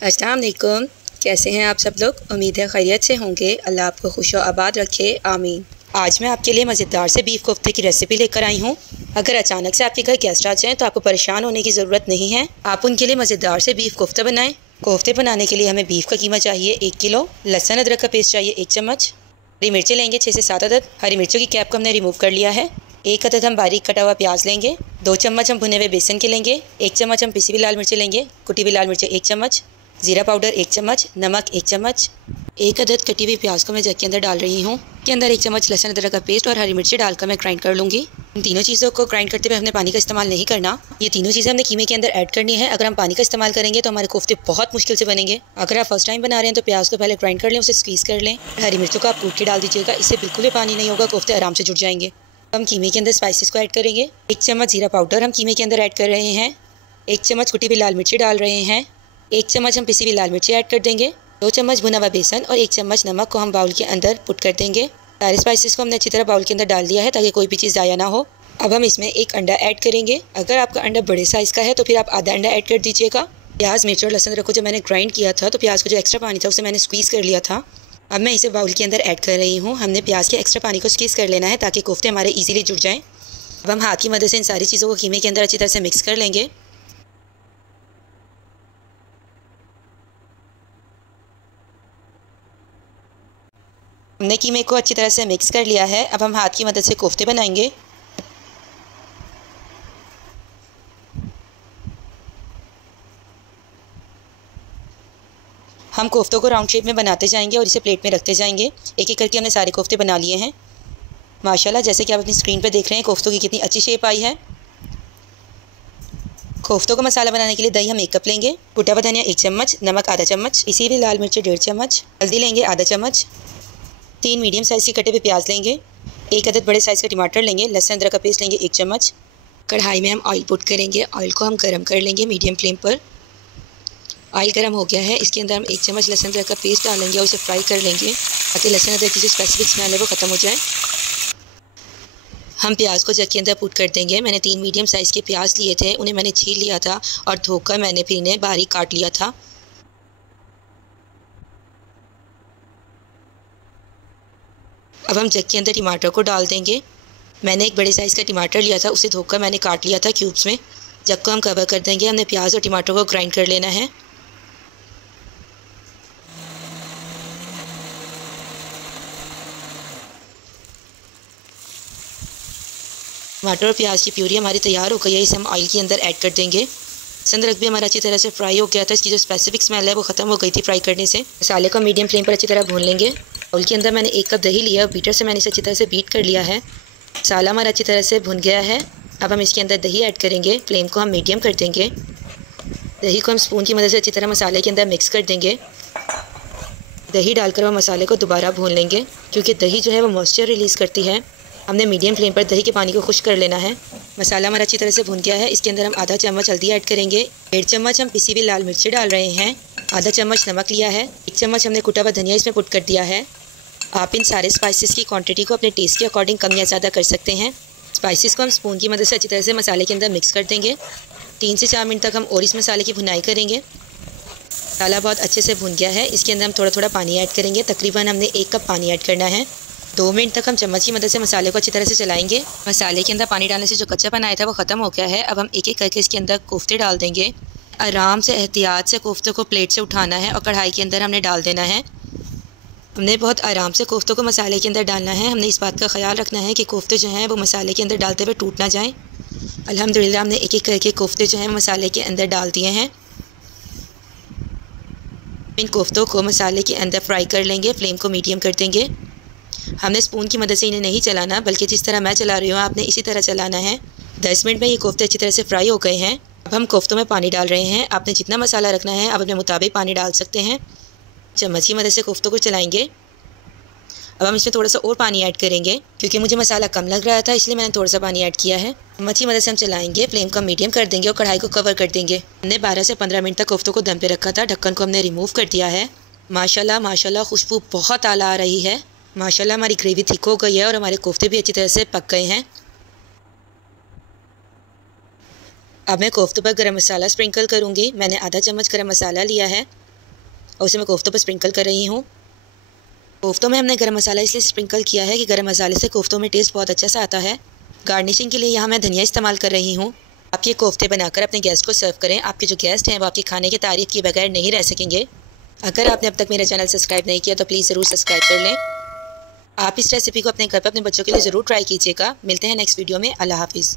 अस्सलाम वालेकुम। कैसे हैं आप सब लोग? उम्मीद है खैरियत से होंगे। अल्लाह आपको खुश और आबाद रखे, आमीन। आज मैं आपके लिए मज़ेदार से बीफ कोफ्ते की रेसिपी लेकर आई हूँ। अगर अचानक से आपके घर गेस्ट आ जाएँ तो आपको परेशान होने की ज़रूरत नहीं है। आप उनके लिए मज़ेदार से बीफ कोफ्ता बनाएं। कोफ्ते बनाने के लिए हमें बीफ का कीमा चाहिए 1 किलो, लहसुन अदरक का पेस्ट चाहिए 1 चम्मच, हरी मिर्चें लेंगे 6 से 7 अदद। हरी मिर्चों की कैप को हमने रिमूव कर लिया है। 1 अदद हम बारीक कटा हुआ प्याज लेंगे। 2 चम्मच हम भुने हुए बेसन के लेंगे। 1 चम्मच हम पिसी हुई लाल मिर्चें लेंगे। कुटी हुई लाल मिर्चें 1 चम्मच, ज़ीरा पाउडर 1 चम्मच, नमक 1 चम्मच। 1 अदद कटी हुई प्याज को मैं जग के अंदर डाल रही हूँ। के अंदर 1 चम्मच लहसुन अदरक का पेस्ट और हरी मिर्ची डालकर मैं ग्राइंड कर लूँगी। इन तीनों चीज़ों को ग्राइंड करते हुए हमने पानी का इस्तेमाल नहीं करना। ये तीनों चीज़ें हमने कीमे के अंदर ऐड करनी है। अगर हम पानी का इस्तेमाल करेंगे तो हमारे कोफ्ते बहुत मुश्किल से बनेंगे। अगर आप फर्स्ट टाइम बना रहे हैं तो प्याज को पहले ग्राइंड कर लें, उसे स्क्वीज़ कर लें। हरी मिर्चों को आप कूट के डाल दीजिएगा, इससे बिल्कुल भी पानी नहीं होगा, कोफ्ते आराम से जुड़ जाएंगे। हम कीमे के अंदर स्पाइसेस को ऐड करेंगे। 1 चम्मच ज़ीरा पाउडर हम कीमे के अंदर ऐड कर रहे हैं। 1 चम्मच कुटी हुई लाल मिर्ची डाल रहे हैं। 1 चम्मच हम पिसी हुई लाल मिर्ची ऐड कर देंगे। 2 चम्मच भुना हुआ बेसन और 1 चम्मच नमक को हम बाउल के अंदर पुट कर देंगे। सारे स्पाइसेस को हमने अच्छी तरह बाउल के अंदर डाल दिया है ताकि कोई भी चीज़ ज़ाया ना हो। अब हम इसमें 1 अंडा ऐड करेंगे। अगर आपका अंडा बड़े साइज़ का है तो फिर आप आधा अंडा ऐड कर दीजिएगा। प्याज, मिर्च और लहसुन रखो, जब मैंने ग्राइंड किया था तो प्याज का जो एक्स्ट्रा पानी था उसे मैंने स्क्वीज़ कर लिया था। अब मैं इसे बाउल के अंदर ऐड कर रही हूँ। हमने प्याज के एक्स्ट्रा पानी को स्क्वीज़ कर लेना है ताकि कोफ्ते हमारे ईजिली जुड़ जाएँ। अब हम हाथ की मदद से इन सारी चीज़ों को कीमे के अंदर अच्छी तरह से मिक्स कर लेंगे। हमने कीमे को अच्छी तरह से मिक्स कर लिया है। अब हम हाथ की मदद से कोफ्ते बनाएंगे। हम कोफ्तों को राउंड शेप में बनाते जाएंगे और इसे प्लेट में रखते जाएंगे। एक एक करके हमने सारे कोफ्ते बना लिए हैं। माशाल्लाह, जैसे कि आप अपनी स्क्रीन पर देख रहे हैं, कोफ्तों की कितनी अच्छी शेप आई है। कोफ्तों को मसाला बनाने के लिए दही हम 1 कप लेंगे, कुटा हुआ धनिया 1 चम्मच, नमक आधा चम्मच, इसी भी लाल मिर्च 1.5 चम्मच, हल्दी लेंगे आधा चम्मच, 3 मीडियम साइज़ के कटे हुए प्याज लेंगे, 1 अदद बड़े साइज़ का टमाटर लेंगे, लहसुन अदरक का पेस्ट लेंगे 1 चम्मच। कढ़ाई में हम ऑयल पुट करेंगे। ऑयल को हम गर्म कर लेंगे मीडियम फ्लेम पर। ऑयल गर्म हो गया है, इसके अंदर हम 1 चम्मच लहसुन अदरक का पेस्ट डालेंगे और उसे फ्राई कर लेंगे ताकि लहसुन अदरक की जो स्पेसिफिक स्मेल है वो ख़त्म हो जाए। हम प्याज को जग के अंदर पुट कर देंगे। मैंने 3 मीडियम साइज़ के प्याज लिए थे, उन्हें मैंने छील लिया था और धोकर मैंने फिर इन्हें बारीक काट लिया था। अब हम जग के अंदर टमाटर को डाल देंगे। मैंने एक बड़े साइज़ का टमाटर लिया था, उसे धोकर मैंने काट लिया था क्यूब्स में। जग को हम कवर कर देंगे। हमने प्याज और टमाटर को ग्राइंड कर लेना है। टमाटर और प्याज की प्यूरी हमारी तैयार हो गई है। इसे हम ऑयल के अंदर ऐड कर देंगे। लहसुन अदरक भी हमारा अच्छी तरह से फ्राई हो गया था। इसकी जो स्पेसिफिक स्मेल है वो ख़त्म हो गई थी फ्राई करने से। मसाले को मीडियम फ्लेम पर अच्छी तरह भून लेंगे। बाउल के अंदर मैंने 1 कप दही लिया और बीटर से मैंने इसे अच्छी तरह से बीट कर लिया है। मसाला हमारा अच्छी तरह से भुन गया है। अब हम इसके अंदर दही ऐड करेंगे। फ्लेम को हम मीडियम कर देंगे। दही को हम स्पून की मदद से अच्छी तरह मसाले के अंदर मिक्स कर देंगे। दही डालकर हम मसाले को दोबारा भून लेंगे क्योंकि दही जो है वो मॉइस्चर रिलीज़ करती है। हमने मीडियम फ्लेम पर दही के पानी को खुश्क कर लेना है। मसाला हमारा अच्छी तरह से भुन गया है। इसके अंदर हम आधा चम्मच हल्दी ऐड करेंगे। 1.5 चम्मच हम पिसी हुई लाल मिर्ची डाल रहे हैं। आधा चम्मच नमक लिया है। 1 चम्मच हमने कुटा हुआ धनिया इसमें पुट कर दिया है। आप इन सारे स्पाइसेस की क्वांटिटी को अपने टेस्ट के अकॉर्डिंग कम या ज़्यादा कर सकते हैं। स्पाइसेस को हम स्पून की मदद से अच्छी तरह से मसाले के अंदर मिक्स कर देंगे। 3 से 4 मिनट तक हम और इस मसाले की भुनाई करेंगे। मसाला बहुत अच्छे से भुन गया है। इसके अंदर हम थोड़ा थोड़ा पानी ऐड करेंगे। तकरीबन हमने 1 कप पानी ऐड करना है। 2 मिनट तक हम चम्मच की मदद से मसाले को अच्छी तरह से चलाएंगे। मसाले के अंदर पानी डालने से जो कच्चापन आया था वो ख़त्म हो गया है। अब हम एक एक करके इसके अंदर कोफ्ते डाल देंगे। आराम से एहतियात से कोफ्ते को प्लेट से उठाना है और कढ़ाई के अंदर हमने डाल देना है। हमने बहुत आराम से कोफ्तों को मसाले के अंदर डालना है। हमने इस बात का ख्याल रखना है कि कोफ्ते जो हैं वो मसाले के अंदर डालते हुए टूट ना जाएं। अल्हम्दुलिल्लाह हमने एक एक करके कोफ्ते जो हैं मसाले के अंदर डाल दिए हैं। इन कोफ्तों को मसाले के अंदर फ्राई कर लेंगे। फ्लेम को मीडियम कर देंगे। हमने स्पून की मदद से इन्हें नहीं चलाना, बल्कि जिस तरह मैं चला रही हूँ आपने इसी तरह चलाना है। 10 मिनट में ये कोफ्ते अच्छी तरह से फ्राई हो गए हैं। अब हम कोफ्तों में पानी डाल रहे हैं। आपने जितना मसाला रखना है आप अपने मुताबिक पानी डाल सकते हैं। चम्मच की मदद से कोफ्तों को चलाएंगे। अब हम इसमें थोड़ा सा और पानी ऐड करेंगे क्योंकि मुझे मसाला कम लग रहा था, इसलिए मैंने थोड़ा सा पानी ऐड किया है। चम्मच की मदद से हम चलाएंगे। फ्लेम को मीडियम कर देंगे और कढ़ाई को कवर कर देंगे। हमने 12 से 15 मिनट तक कोफ्तों को दम पे रखा था। ढक्कन को हमने रिमूव कर दिया है। माशाल्लाह माशाल्लाह खुशबू बहुत आला आ रही है। माशाल्लाह हमारी ग्रेवी थिक हो गई है और हमारे कोफ्ते भी अच्छी तरह से पक गए हैं। अब मैं कोफ्ते पर गरम मसाला स्प्रिंकल करूँगी। मैंने आधा चम्मच गरम मसाला लिया है। और उसे मैं कोफ्तों पर स्प्रिंकल कर रही हूँ। कोफ्तों में हमने गरम मसाला इसलिए स्प्रिंकल किया है कि गरम मसाले से कोफ्तों में टेस्ट बहुत अच्छा सा आता है। गार्निशिंग के लिए यहाँ मैं धनिया इस्तेमाल कर रही हूँ। आप ये कोफ्ते बनाकर अपने गेस्ट को सर्व करें। आपके जो गेस्ट हैं वो आपके खाने की तारीफ़ किए बगैर नहीं रह सकेंगे। अगर आपने अब तक मेरा चैनल सब्सक्राइब नहीं किया तो प्लीज़ ज़रूर सब्सक्राइब कर लें। आप इस रेसिपी को अपने घर पर अपने बच्चों के लिए ज़रूर ट्राई कीजिएगा। मिलते हैं नेक्स्ट वीडियो में। अल्लाह हाफिज़।